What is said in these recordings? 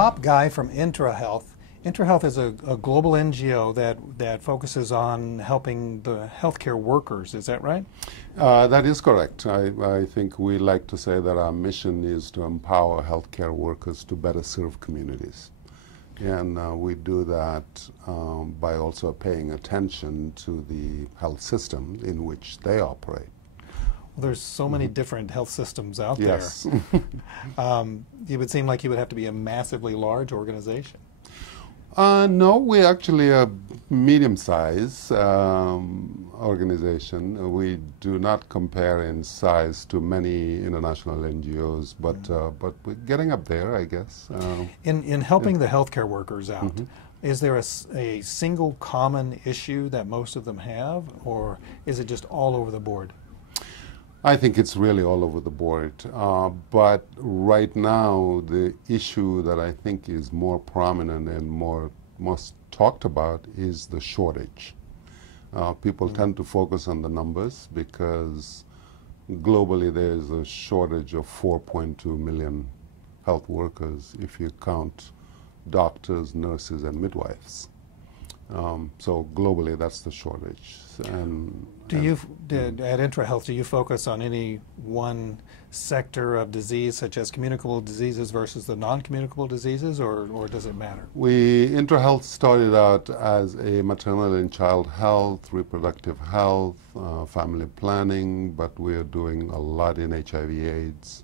Pape Gaye from IntraHealth. IntraHealth is a global NGO that focuses on helping the healthcare workers. Is that right? That is correct. I think we like to say that our mission is to empower healthcare workers to better serve communities. And we do that by also paying attention to the health system in which they operate. Well, there's so many different health systems out there. Yes. It would seem like you would have to be a massively large organization. No, we're actually a medium-sized organization. We do not compare in size to many international NGOs, but we're getting up there, I guess. In helping the healthcare workers out, is there a single common issue that most of them have, or is it just all over the board? I think it's really all over the board. But right now, the issue that I think is more prominent and most talked about is the shortage. People tend to focus on the numbers because globally there is a shortage of 4.2 million health workers if you count doctors, nurses, and midwives. So globally, that's the shortage. At IntraHealth, do you focus on any one sector of disease, such as communicable diseases versus the non-communicable diseases, or does it matter? IntraHealth started out as a maternal and child health, reproductive health, family planning, but we are doing a lot in HIV/AIDS.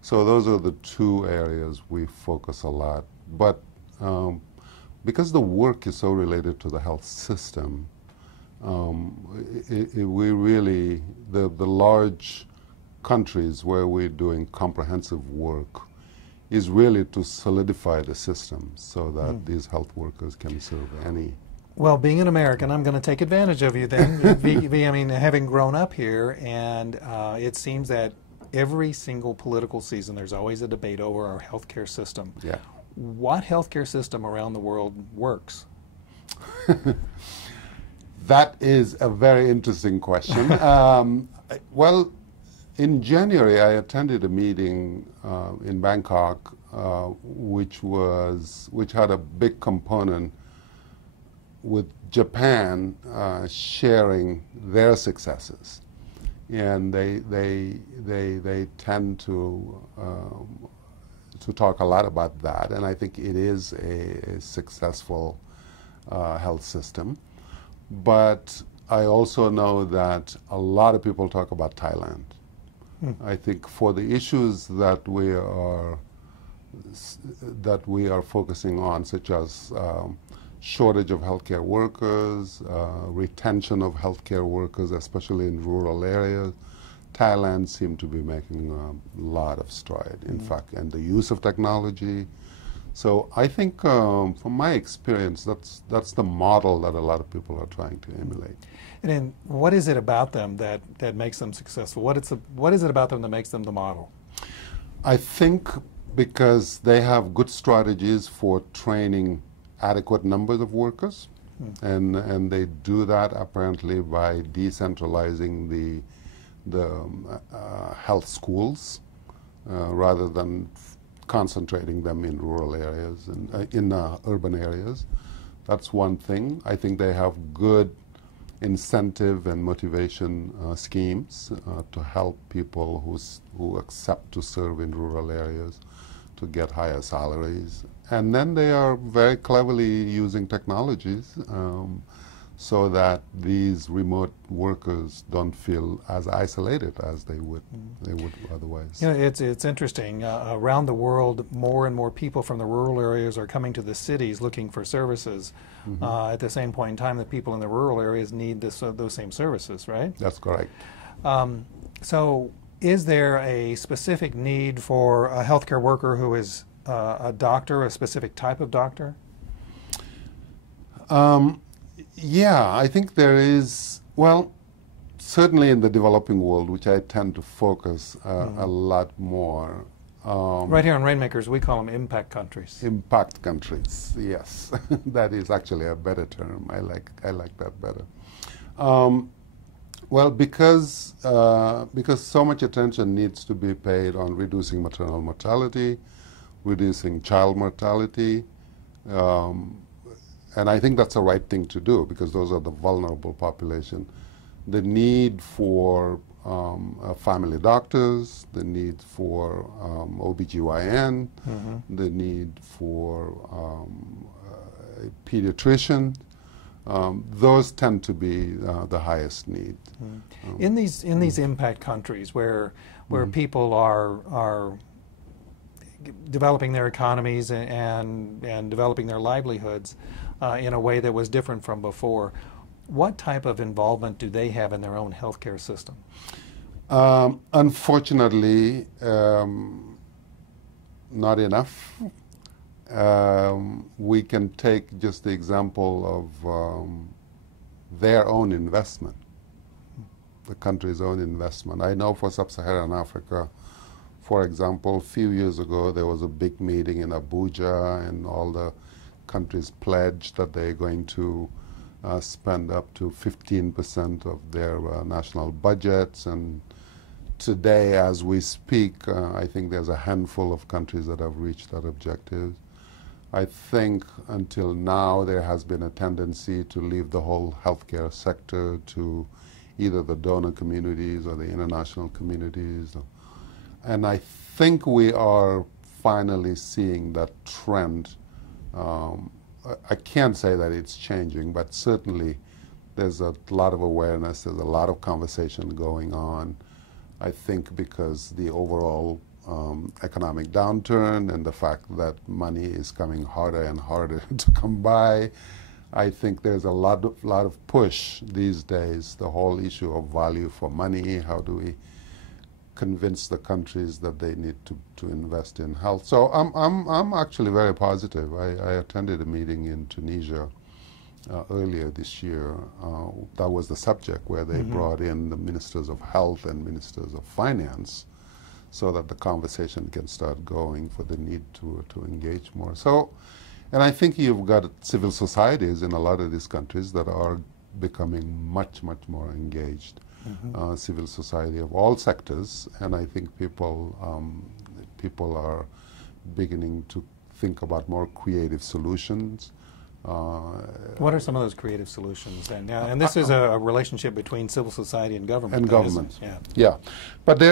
So those are the two areas we focus a lot. But because the work is so related to the health system, we really, the large countries where we're doing comprehensive work is really to solidify the system so that these health workers can serve any. Well, being an American, I'm going to take advantage of you then. I mean, having grown up here, and it seems that every single political season there's always a debate over our healthcare system. Yeah. What healthcare system around the world works? That is a very interesting question. Well, in January, I attended a meeting in Bangkok, which had a big component with Japan sharing their successes, and they tend to talk a lot about that, and I think it is a successful health system. But I also know that a lot of people talk about Thailand. I think for the issues that we are focusing on, such as shortage of healthcare workers, retention of healthcare workers, especially in rural areas, Thailand seemed to be making a lot of stride, in fact, and the use of technology. So I think, from my experience, that's the model that a lot of people are trying to emulate. And then, what is it about them that makes them successful? What is it about them that makes them the model? I think because they have good strategies for training adequate numbers of workers, and they do that apparently by decentralizing the health schools rather than concentrating them in rural areas and in urban areas. That's one thing. I think they have good incentive and motivation schemes to help people who accept to serve in rural areas to get higher salaries. And then they are very cleverly using technologies so that these remote workers don't feel as isolated as they would otherwise. You know, it's interesting. Around the world, more and more people from the rural areas are coming to the cities looking for services. At the same point in time, the people in the rural areas need those same services, right? That's correct. So, is there a specific need for a healthcare worker who is a doctor, a specific type of doctor? Yeah, I think there is, well, certainly in the developing world, which I tend to focus a lot more. Right here on Rainmakers, we call them impact countries. Impact countries, yes. That is actually a better term. I like that better. Well, because so much attention needs to be paid on reducing maternal mortality, reducing child mortality. And I think that's the right thing to do because those are the vulnerable population. The need for family doctors, the need for OBGYN, the need for pediatrician, those tend to be the highest need. In these impact countries where people are developing their economies and developing their livelihoods in a way that was different from before, what type of involvement do they have in their own healthcare system? Unfortunately, not enough. We can take just the example of their own investment, the country's own investment. I know for sub-Saharan Africa, for example, a few years ago there was a big meeting in Abuja and all the countries pledged that they're going to spend up to 15% of their national budgets, and today as we speak I think there's a handful of countries that have reached that objective. I think until now there has been a tendency to leave the whole healthcare sector to either the donor communities or the international communities, and I think we are finally seeing that trend. I can't say that it's changing, but certainly there's a lot of awareness, there's a lot of conversation going on. I think because the overall economic downturn and the fact that money is coming harder and harder to come by, I think there's a lot of push these days, the whole issue of value for money, how do we convince the countries that they need to invest in health. So I'm actually very positive. I attended a meeting in Tunisia earlier this year. That was the subject where they brought in the ministers of health and ministers of finance so that the conversation can start going for the need to engage more. So, and I think you've got civil societies in a lot of these countries that are becoming much more engaged. Civil society of all sectors, and I think people are beginning to think about more creative solutions. What are some of those creative solutions? And this is a relationship between civil society and government. And government, yeah. But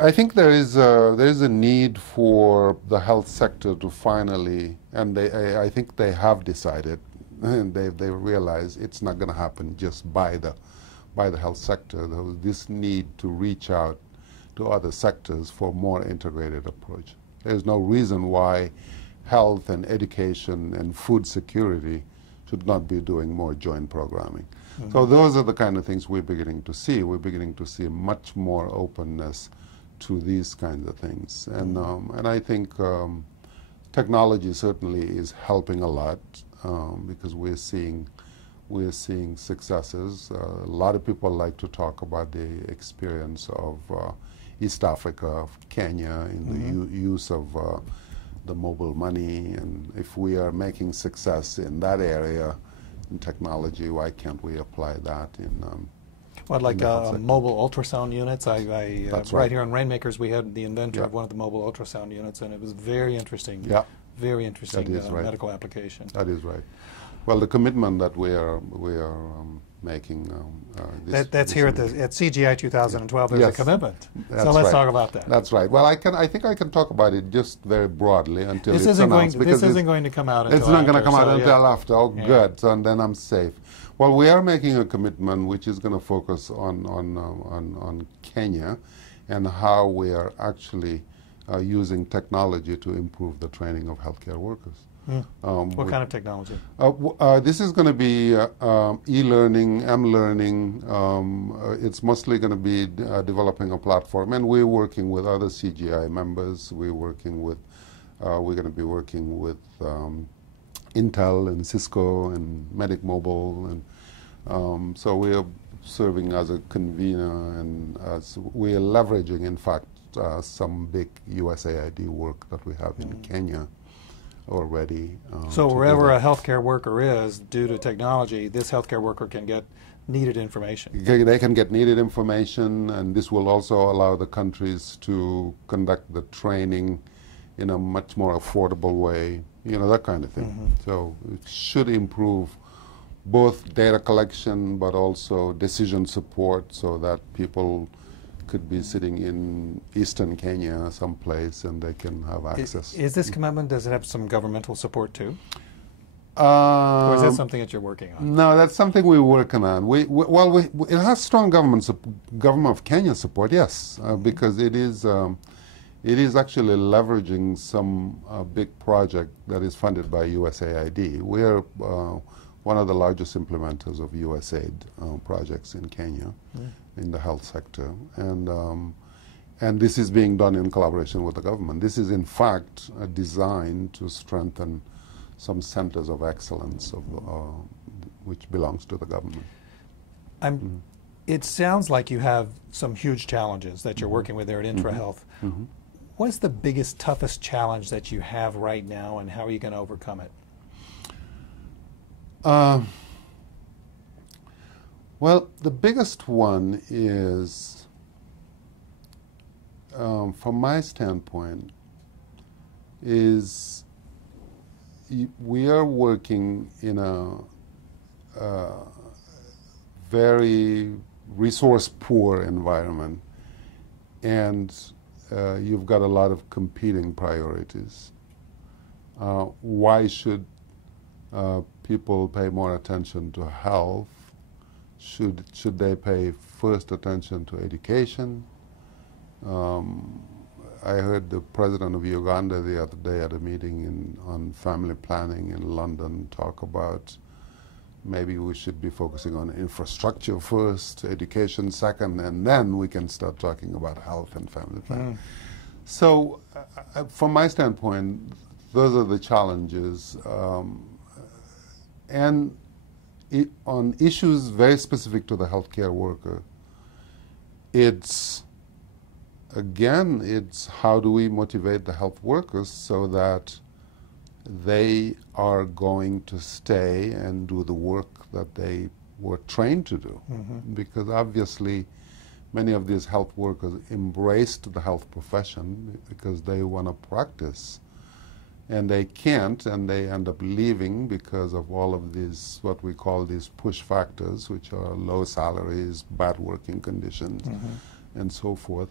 I think there is a need for the health sector to finally, and I think they have decided, and they realize it's not going to happen just by the health sector. There was this need to reach out to other sectors for a more integrated approach. There's no reason why health and education and food security should not be doing more joint programming. So those are the kind of things we're beginning to see. We're beginning to see much more openness to these kinds of things. And I think technology certainly is helping a lot because we're seeing successes. A lot of people like to talk about the experience of East Africa, of Kenya, in the use of the mobile money. And if we are making success in that area in technology, why can't we apply that in mobile ultrasound units? That's right here on Rainmakers, we had the inventor of one of the mobile ultrasound units, and it was very interesting. Yeah. Very interesting medical application. That is right. Well, the commitment that we are making. That's here at CGI 2012. There's a commitment. So let's talk about that. That's right. Well, I think I can talk about it just very broadly until this it's announced. This isn't going to come out until it's not going to come out until after. Oh, good. So, and then I'm safe. Well, we are making a commitment which is going to focus on Kenya and how we are actually using technology to improve the training of healthcare workers. What kind of technology? This is going to be e-learning, m-learning. It's mostly going to be developing a platform, and we're working with other CGI members. We're going to be working with Intel and Cisco and Medic Mobile, and so we are serving as a convener, and we are leveraging, in fact, some big USAID work that we have in Kenya already. So wherever a healthcare worker is, due to technology, this healthcare worker can get needed information. They can get needed information, and this will also allow the countries to conduct the training in a much more affordable way, you know, that kind of thing. So it should improve both data collection but also decision support so that people could be sitting in eastern Kenya someplace and they can have access. Is this commitment, does it have some governmental support too? Or is that something that you're working on? No, that's something we're working on. It has strong government of Kenya support, yes, because it is actually leveraging some big project that is funded by USAID. We are one of the largest implementers of USAID projects in Kenya in the health sector, and this is being done in collaboration with the government. This is in fact designed to strengthen some centers of excellence which belongs to the government. It sounds like you have some huge challenges that you're working with there at IntraHealth. What's the biggest, toughest challenge that you have right now, and how are you going to overcome it? Well, the biggest one is, from my standpoint, is we are working in a very resource-poor environment, and you've got a lot of competing priorities. Why should people pay more attention to health? Should they pay first attention to education? I heard the president of Uganda the other day at a meeting on family planning in London talk about maybe we should be focusing on infrastructure first, education second, and then we can start talking about health and family planning. So from my standpoint, those are the challenges. And on issues very specific to the healthcare worker, it's how do we motivate the health workers so that they are going to stay and do the work that they were trained to do. Because obviously many of these health workers embraced the health profession because they want to practice. And they can't, and they end up leaving because of all of these, what we call these push factors, which are low salaries, bad working conditions, and so forth.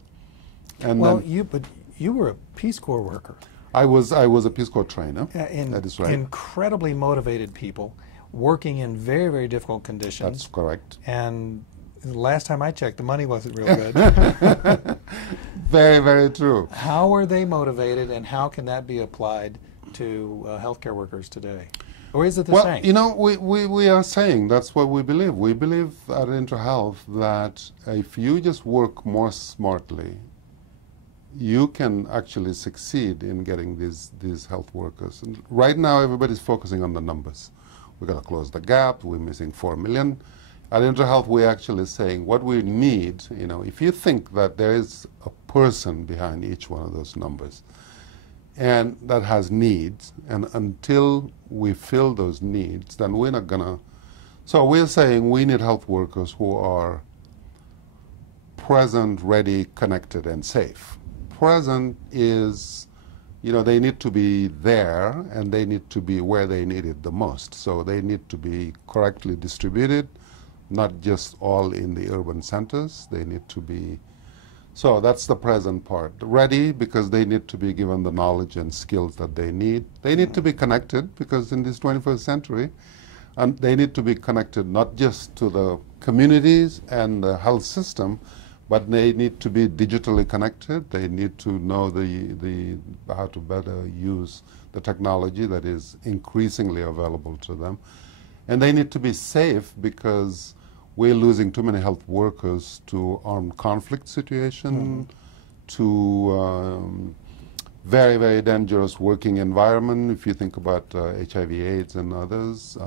And well, you were a Peace Corps worker. I was a Peace Corps trainer. That is right. Incredibly motivated people working in very, very difficult conditions. That's correct. And the last time I checked, the money wasn't real good. Very, very true. How are they motivated, and how can that be applied to healthcare workers today? Or is it the same? Well, you know, we are saying that's what we believe. We believe at IntraHealth that if you just work more smartly, you can actually succeed in getting these health workers. And right now, everybody's focusing on the numbers. We've got to close the gap. We're missing 4 million. At IntraHealth, we're actually saying what we need, you know, if you think that there is a person behind each one of those numbers and that has needs, and until we fill those needs, then we're not going to. So we're saying we need health workers who are present, ready, connected, and safe. Present is, you know, they need to be there, and they need to be where they need it the most. So they need to be correctly distributed, not just all in the urban centers. They need to be, so that's the present part. Ready, because they need to be given the knowledge and skills that they need. They need to be connected, because in this 21st century, and they need to be connected not just to the communities and the health system, but they need to be digitally connected. They need to know how to better use the technology that is increasingly available to them. And they need to be safe, because we're losing too many health workers to armed conflict situation, to very, very dangerous working environment. If you think about HIV/AIDS and others,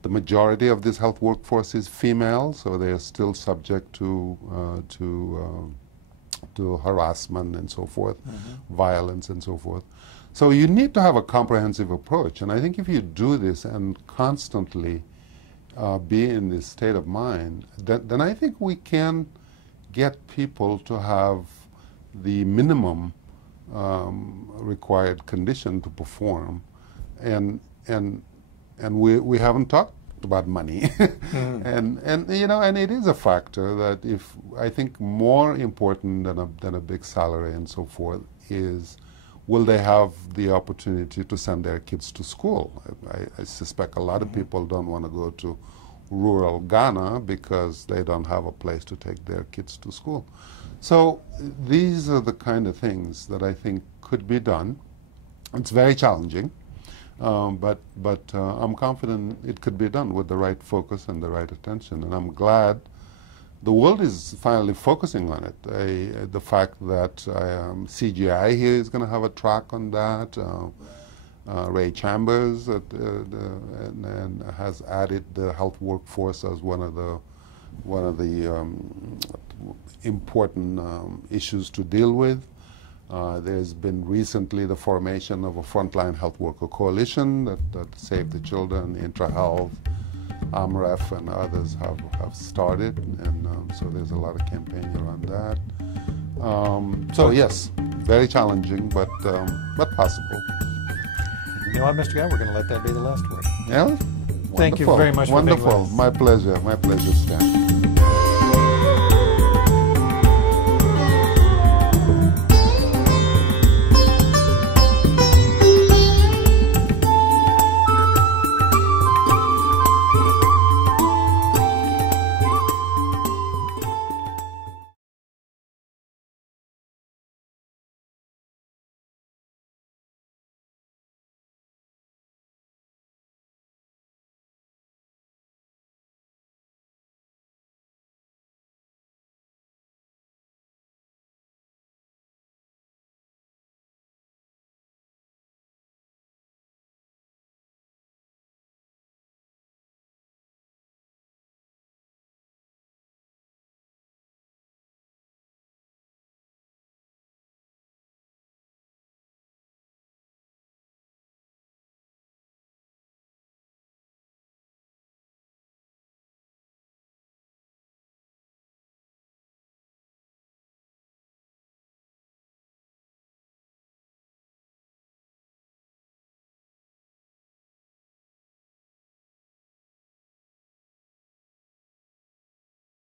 the majority of this health workforce is female, so they are still subject to harassment and so forth, violence and so forth. So you need to have a comprehensive approach, and I think if you do this and constantly be in this state of mind, then I think we can get people to have the minimum required condition to perform, and we haven't talked about money, and you know, and it is a factor that if I think more important than a big salary and so forth is, will they have the opportunity to send their kids to school? I suspect a lot of people don't want to go to rural Ghana because they don't have a place to take their kids to school. So these are the kind of things that I think could be done. It's very challenging, but I'm confident it could be done with the right focus and the right attention. And I'm glad the world is finally focusing on it. The fact that CGI here is going to have a track on that. Ray Chambers and has added the health workforce as one of the important issues to deal with. There's been recently the formation of a frontline health worker coalition that Save the Children, IntraHealth, AMREF, and others have started, and so there's a lot of campaigning around that. So yes, very challenging, but possible. You know what, Mr. Gaye, we're going to let that be the last word. Yeah? Thank you very much for being with us. Wonderful. My pleasure, Stan.